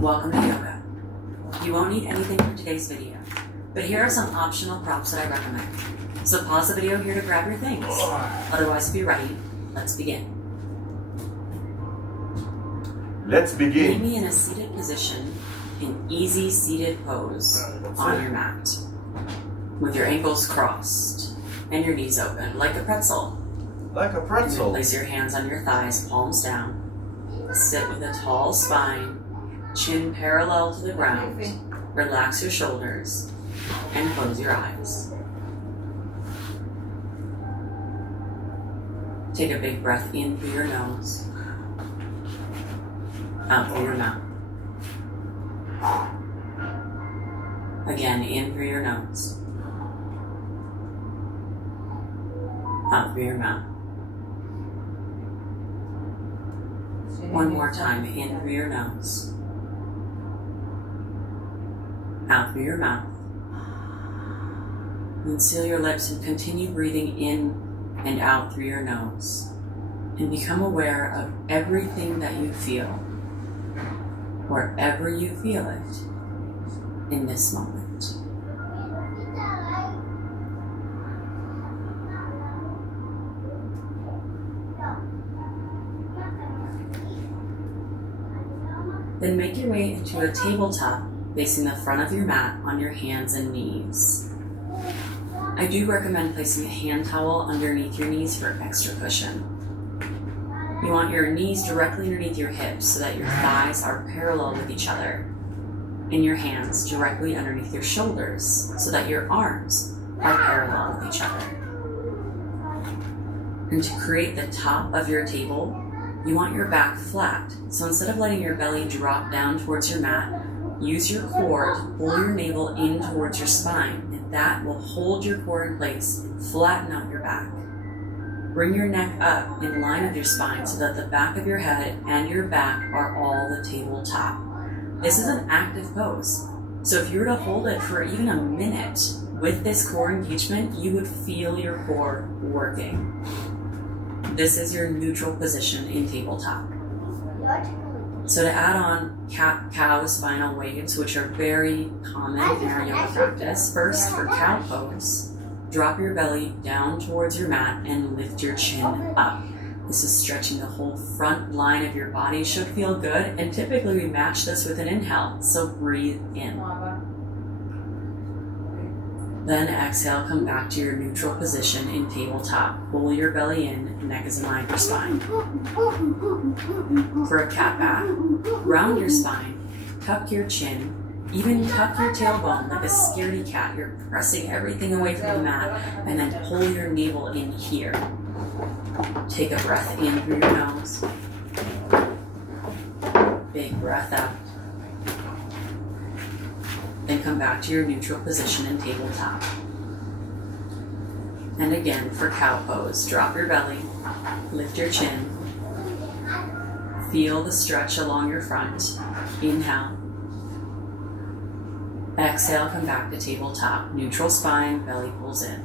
Welcome to yoga. You won't need anything for today's video, but here are some optional props that I recommend. So pause the video here to grab your things. Otherwise, if you're ready, let's begin. Let's begin. Meet me in a seated position, in easy seated pose on your mat, with your ankles crossed and your knees open, like a pretzel. Like a pretzel. Place your hands on your thighs, palms down. Sit with a tall spine, chin parallel to the ground. Relax your shoulders and close your eyes. Take a big breath in through your nose, out through your mouth. Again, in through your nose, out through your mouth. One more time, in through your nose, out through your mouth. And seal your lips and continue breathing in and out through your nose. And become aware of everything that you feel, wherever you feel it in this moment. Then make your way into a tabletop facing the front of your mat on your hands and knees. I do recommend placing a hand towel underneath your knees for extra cushion. You want your knees directly underneath your hips so that your thighs are parallel with each other, and your hands directly underneath your shoulders so that your arms are parallel with each other. And to create the top of your table, you want your back flat, so instead of letting your belly drop down towards your mat, use your core to pull your navel in towards your spine, and that will hold your core in place and flatten out your back. Bring your neck up in line with your spine so that the back of your head and your back are all the tabletop. This is an active pose, so if you were to hold it for even a minute with this core engagement, you would feel your core working. This is your neutral position in tabletop. So to add on cat-cow spinal waves, which are very common in our yoga practice, first for cow pose, drop your belly down towards your mat and lift your chin up. This is stretching the whole front line of your body. Should feel good, and typically we match this with an inhale, so breathe in. Then exhale, come back to your neutral position in tabletop. Pull your belly in, neck is in line with your spine. For a cat back, round your spine, tuck your chin, even tuck your tailbone like a scaredy cat. You're pressing everything away from the mat, and then pull your navel in here. Take a breath in through your nose. Big breath out. Then come back to your neutral position in tabletop. And again, for cow pose, drop your belly, lift your chin, feel the stretch along your front. Inhale. Exhale, come back to tabletop. Neutral spine, belly pulls in.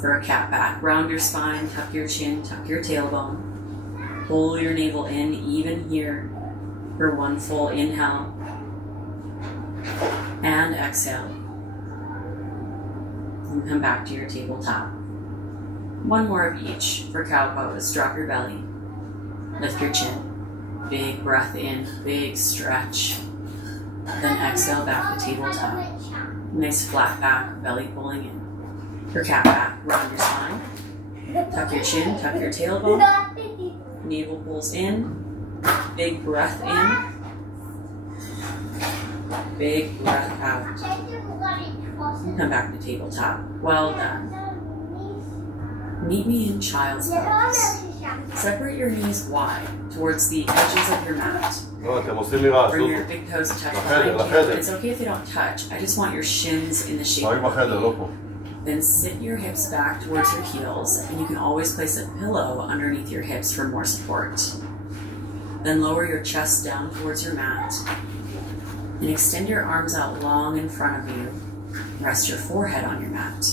For a cat back, round your spine, tuck your chin, tuck your tailbone. Pull your navel in, even here, for one full inhale. And exhale. And come back to your tabletop. One more of each for cow pose. Drop your belly. Lift your chin. Big breath in, big stretch. Then exhale back to tabletop. Nice flat back, belly pulling in. For cat back, round your spine. Tuck your chin, tuck your tailbone. Navel pulls in. Big breath in. Big breath out. Come back to tabletop. Well done. Meet me in child's pose. Separate your knees wide towards the edges of your mat. Bring your big toes to touch behind you. It's okay if they don't touch. I just want your shins in the shape of a V. Then sit your hips back towards your heels, and you can always place a pillow underneath your hips for more support. Then lower your chest down towards your mat. And extend your arms out long in front of you. Rest your forehead on your mat.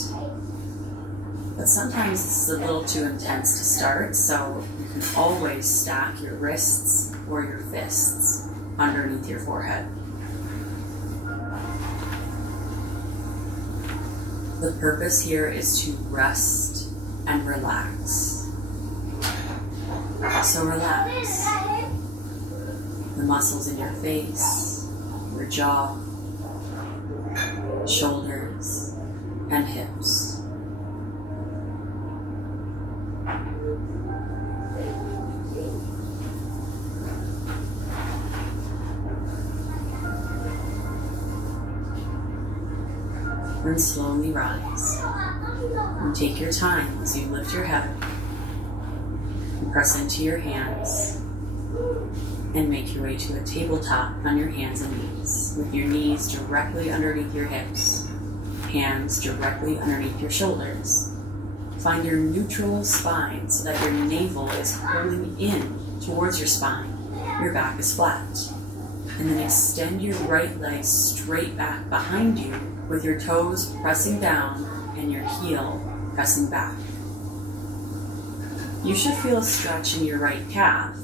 But sometimes this is a little too intense to start, so you can always stack your wrists or your fists. underneath your forehead. The purpose here is to rest and relax. So relax the muscles in your face, your jaw, shoulders, and hips. And slowly rise. And take your time as you lift your head and press into your hands and make your way to a tabletop on your hands and knees, with your knees directly underneath your hips, hands directly underneath your shoulders. Find your neutral spine so that your navel is pulling in towards your spine. Your back is flat. And then extend your right leg straight back behind you, with your toes pressing down and your heel pressing back. You should feel a stretch in your right calf.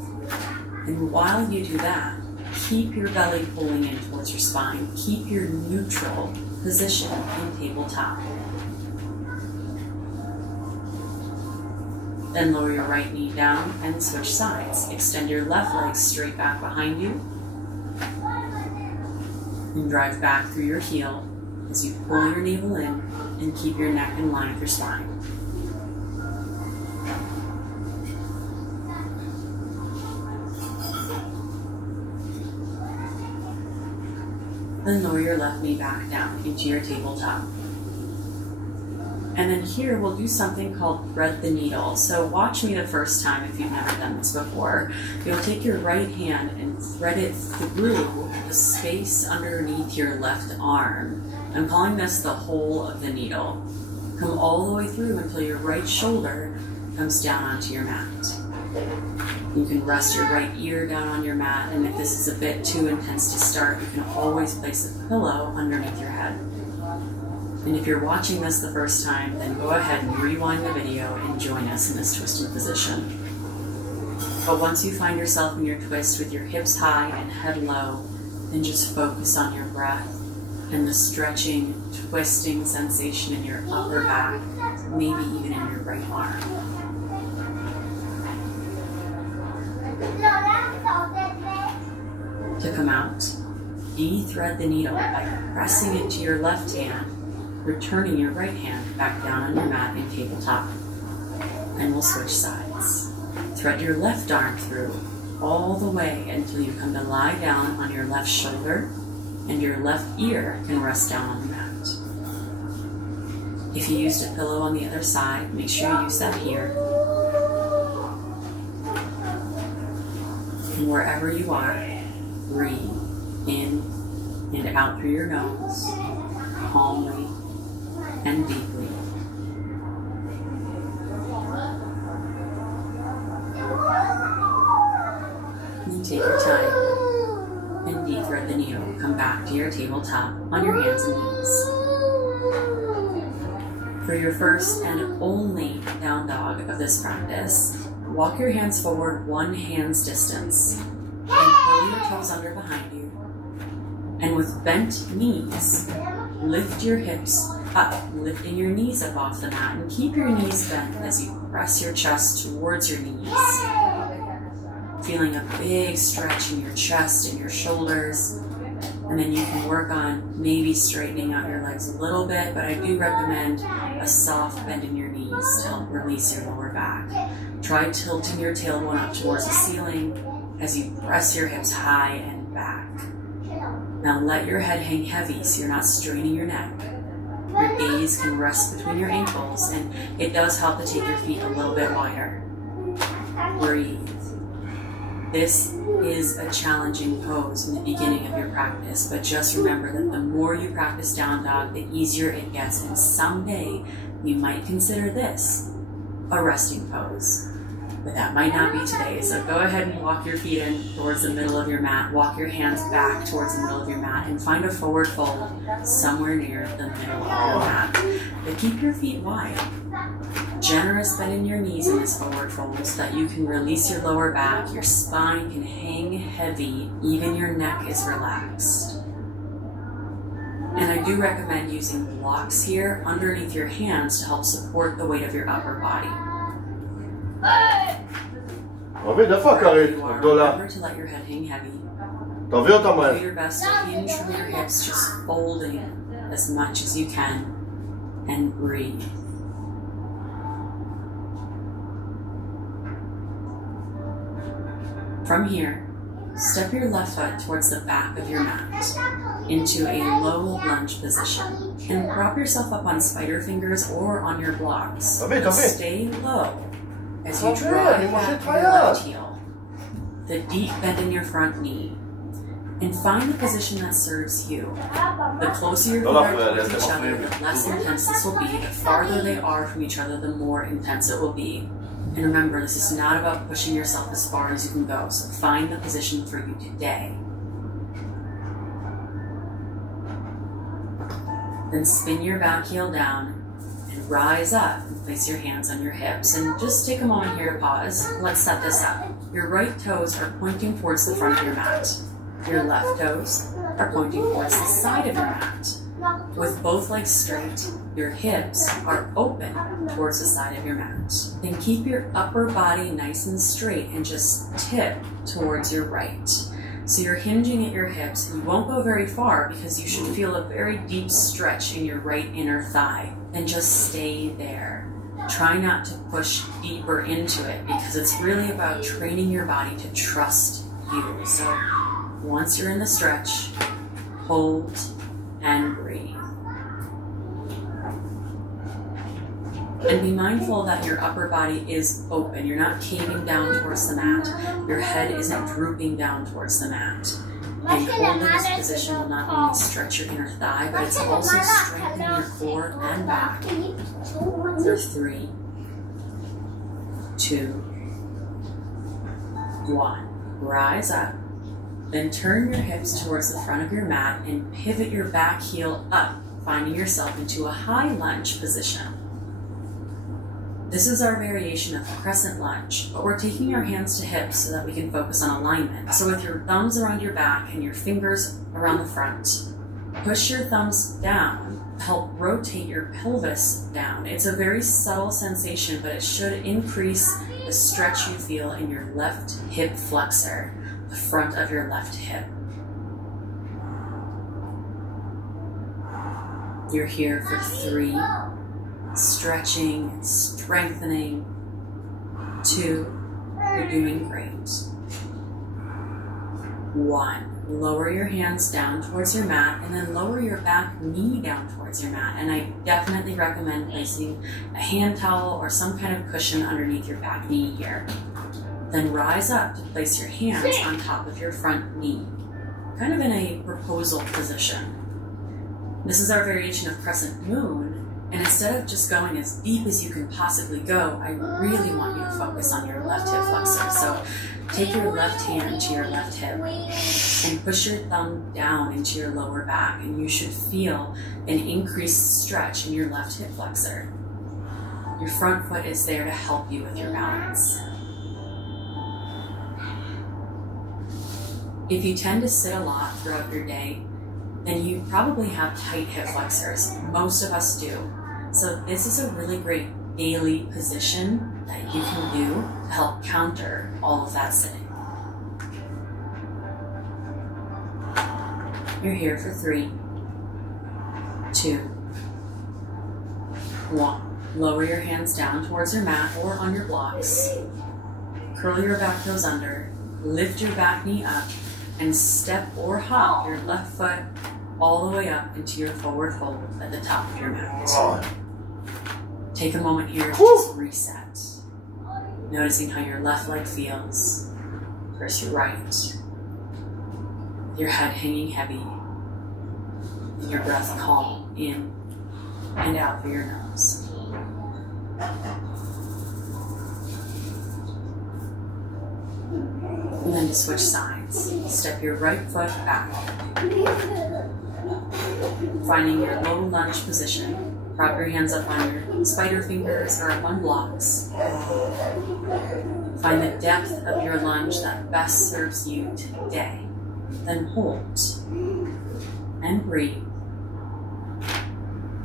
And while you do that, keep your belly pulling in towards your spine. Keep your neutral position in tabletop. Then lower your right knee down and switch sides. Extend your left leg straight back behind you. And drive back through your heel as you pull your navel in and keep your neck in line with your spine. Then lower your left knee back down into your tabletop. And then here we'll do something called thread the needle. So watch me the first time if you've never done this before. You'll take your right hand and thread it through the space underneath your left arm. I'm calling this the hole of the needle. Come all the way through until your right shoulder comes down onto your mat. You can rest your right ear down on your mat, and if this is a bit too intense to start, you can always place a pillow underneath your head. And if you're watching this the first time, then go ahead and rewind the video and join us in this twisted position. But once you find yourself in your twist with your hips high and head low, then just focus on your breath and the stretching, twisting sensation in your upper back, maybe even in your right arm. To come out, de-thread the needle by pressing it to your left hand, returning your right hand back down on your mat in tabletop. And we'll switch sides. Thread your left arm through all the way until you come to lie down on your left shoulder and your left ear can rest down on the mat. If you used a pillow on the other side, make sure you use that here. And wherever you are, breathe in and out through your nose, calmly and deeply. And take your time and de-thread the needle. Come back to your tabletop on your hands and knees. For your first and only down dog of this practice, walk your hands forward 1 hand's distance and pull your toes under behind you. And with bent knees, lift your hips up, lifting your knees up off the mat, and keep your knees bent as you press your chest towards your knees. Feeling a big stretch in your chest and your shoulders. And then you can work on maybe straightening out your legs a little bit, but I do recommend a soft bend in your knees to help release your lower back. Try tilting your tailbone up towards the ceiling as you press your hips high and back. Now let your head hang heavy so you're not straining your neck. Your gaze can rest between your ankles, and it does help to take your feet a little bit wider. Breathe. This is a challenging pose in the beginning of your practice, but just remember that the more you practice down dog, the easier it gets, and someday you might consider this a resting pose. But that might not be today, so go ahead and walk your feet in towards the middle of your mat, walk your hands back towards the middle of your mat, and find a forward fold somewhere near the middle of your mat. But keep your feet wide. generous bend in your knees in this forward fold so that you can release your lower back, your spine can hang heavy, even your neck is relaxed. And I do recommend using blocks here underneath your hands to help support the weight of your upper body. Remember to let your head hang heavy. Do your best to hinge from your hips, just folding as much as you can, and breathe. From here, step your left foot towards the back of your mat into a low lunge position and prop yourself up on spider fingers or on your blocks. Stay low as you drive back your left heel, the deep bend in your front knee, and find the position that serves you. The closer you are towards each other, the less intense this will be. The farther they are from each other, the more intense it will be. And remember, this is not about pushing yourself as far as you can go, so find the position for you today. Then spin your back heel down and rise up and place your hands on your hips. And just take a moment here to pause. Let's set this up. Your right toes are pointing towards the front of your mat. Your left toes are pointing towards the side of your mat. With both legs straight, your hips are open towards the side of your mat. Then keep your upper body nice and straight and just tip towards your right. So you're hinging at your hips, and you won't go very far because you should feel a very deep stretch in your right inner thigh. And just stay there. Try not to push deeper into it because it's really about training your body to trust you. So once you're in the stretch, hold and breathe. And be mindful that your upper body is open. You're not caving down towards the mat. Your head isn't drooping down towards the mat. And holding this position will not only stretch your inner thigh, but it's also strengthening your core and back. For 3, 2, 1. Rise up. Then turn your hips towards the front of your mat and pivot your back heel up, finding yourself into a high lunge position. This is our variation of crescent lunge, but we're taking our hands to hips so that we can focus on alignment. So with your thumbs around your back and your fingers around the front, push your thumbs down to help rotate your pelvis down. It's a very subtle sensation, but it should increase the stretch you feel in your left hip flexor, the front of your left hip. You're here for 3, stretching, strengthening. 2, you're doing great. 1, lower your hands down towards your mat and then lower your back knee down towards your mat. And I definitely recommend placing a hand towel or some kind of cushion underneath your back knee here. Then rise up to place your hands on top of your front knee, kind of in a proposal position. This is our variation of crescent moon. And instead of just going as deep as you can possibly go, I really want you to focus on your left hip flexor. So take your left hand to your left hip and push your thumb down into your lower back, and you should feel an increased stretch in your left hip flexor. Your front foot is there to help you with your balance. If you tend to sit a lot throughout your day, then you probably have tight hip flexors. Most of us do. So this is a really great daily position that you can do to help counter all of that sitting. You're here for 3, 2, 1. Lower your hands down towards your mat or on your blocks. Curl your back toes under, lift your back knee up, and step or hop your left foot all the way up into your forward fold at the top of your mat. Take a moment here to just reset. Noticing how your left leg feels versus your right. Your head hanging heavy. And your breath calm in and out through your nose. And then to switch sides. Step your right foot back. Finding your low lunge position. Prop your hands up on your spider fingers or up on blocks. Find the depth of your lunge that best serves you today. Then hold and breathe.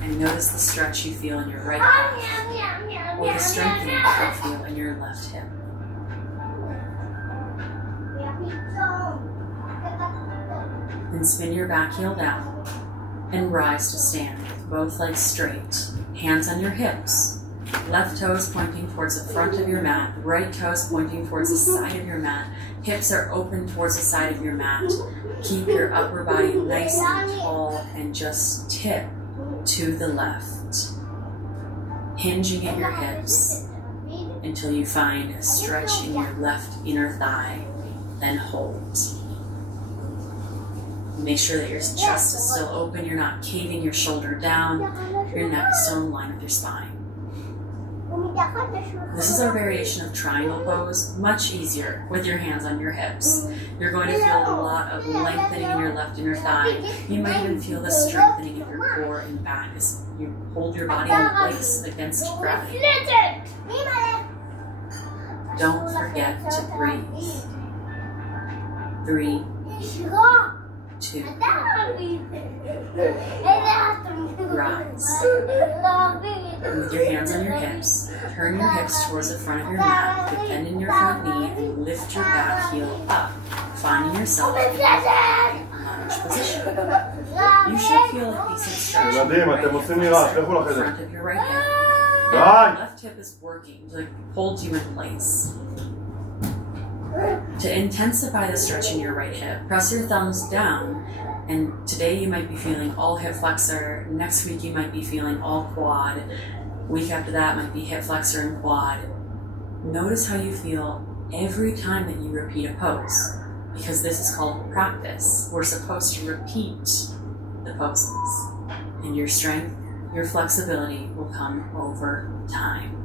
And notice the stretch you feel in your right hip or the strengthening that you feel in your left hip. Then spin your back heel down and rise to stand with both legs straight, hands on your hips, left toes pointing towards the front of your mat, right toes pointing towards the side of your mat, hips are open towards the side of your mat. Keep your upper body nice and tall and just tip to the left, hinging at your hips until you find a stretch in your left inner thigh, then hold. Make sure that your chest is still open, you're not caving your shoulder down, your neck is still in line with your spine. This is our variation of triangle pose, much easier with your hands on your hips. You're going to feel a lot of lengthening in your left inner thigh. You might even feel the strengthening of your core and back as you hold your body in place against gravity. Don't forget to breathe. 3, 2, rise. And with your hands on your hips, turn your hips towards the front of your mat, bend in your front knee, and lift your back heel up, finding yourself in a lunge position. You should feel a decent stretch in the front of your right hip. Your left hip is working to hold you in place. To intensify the stretch in your right hip, press your thumbs down, and today you might be feeling all hip flexor, next week you might be feeling all quad, week after that might be hip flexor and quad. Notice how you feel every time that you repeat a pose, because this is called practice. We're supposed to repeat the poses, and your strength, your flexibility will come over time.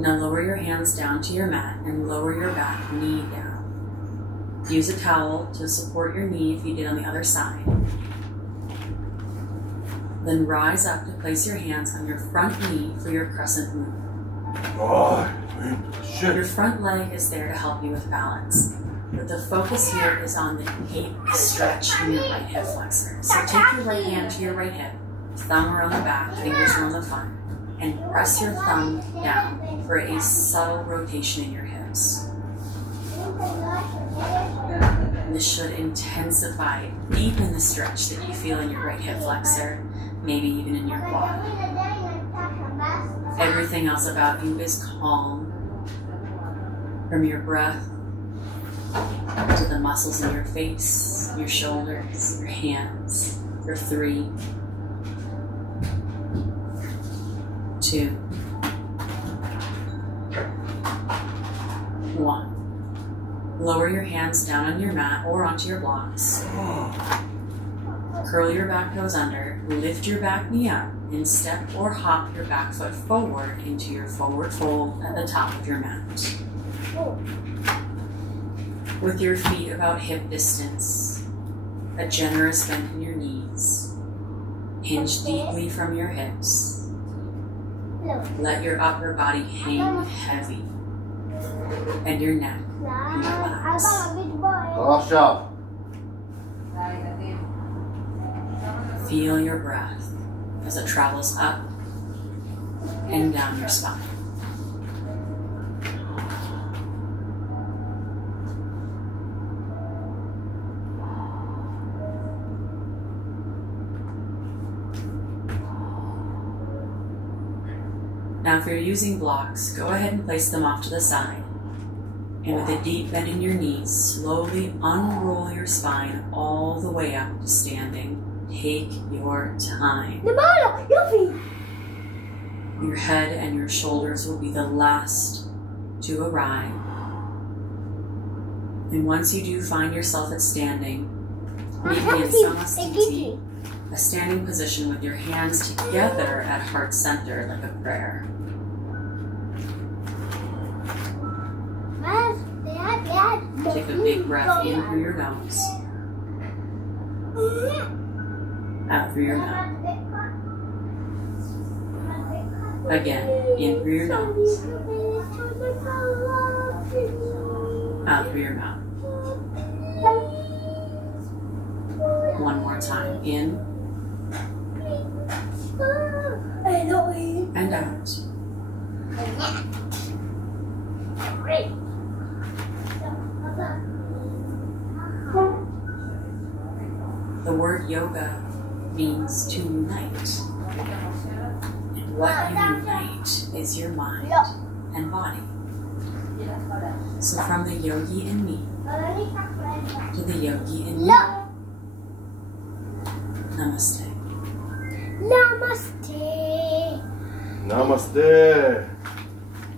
Now lower your hands down to your mat and lower your back knee down. Use a towel to support your knee if you did on the other side. Then rise up to place your hands on your front knee for your crescent moon. Your front leg is there to help you with balance, but the focus here is on the deep stretch in your right hip flexor. So take your right hand to your right hip, thumb around the back, fingers around the front, and press your thumb down for a subtle rotation in your hips. This should intensify, deepen the stretch that you feel in your right hip flexor, maybe even in your quad. Everything else about you is calm, from your breath to the muscles in your face, your shoulders, your hands. For 3, 2, 1. Lower your hands down on your mat or onto your blocks. Curl your back toes under, lift your back knee up, and step or hop your back foot forward into your forward fold at the top of your mat. With your feet about hip distance, a generous bend in your knees, hinge deeply from your hips. Let your upper body hang heavy, and your neck relax. Feel your breath as it travels up and down your spine. Now if you're using blocks, go ahead and place them off to the side. And with a deep bend in your knees, slowly unroll your spine all the way up to standing. Take your time. Your head and your shoulders will be the last to arrive. And once you do find yourself at standing, meet me in Samastiti, a standing position with your hands together at heart center like a prayer. Take a big breath in through your nose. Out through your mouth. Again, in through your nose. Out through your mouth. One more time. In. And out. The word yoga means to unite. And what you unite is your mind and body. So from the yogi in me to the yogi in you. Namaste. Namaste. נמסטה.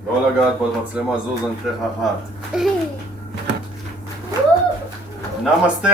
לא לגעת במצלמה, זוז, אני אתן לך אחת. נמסטה.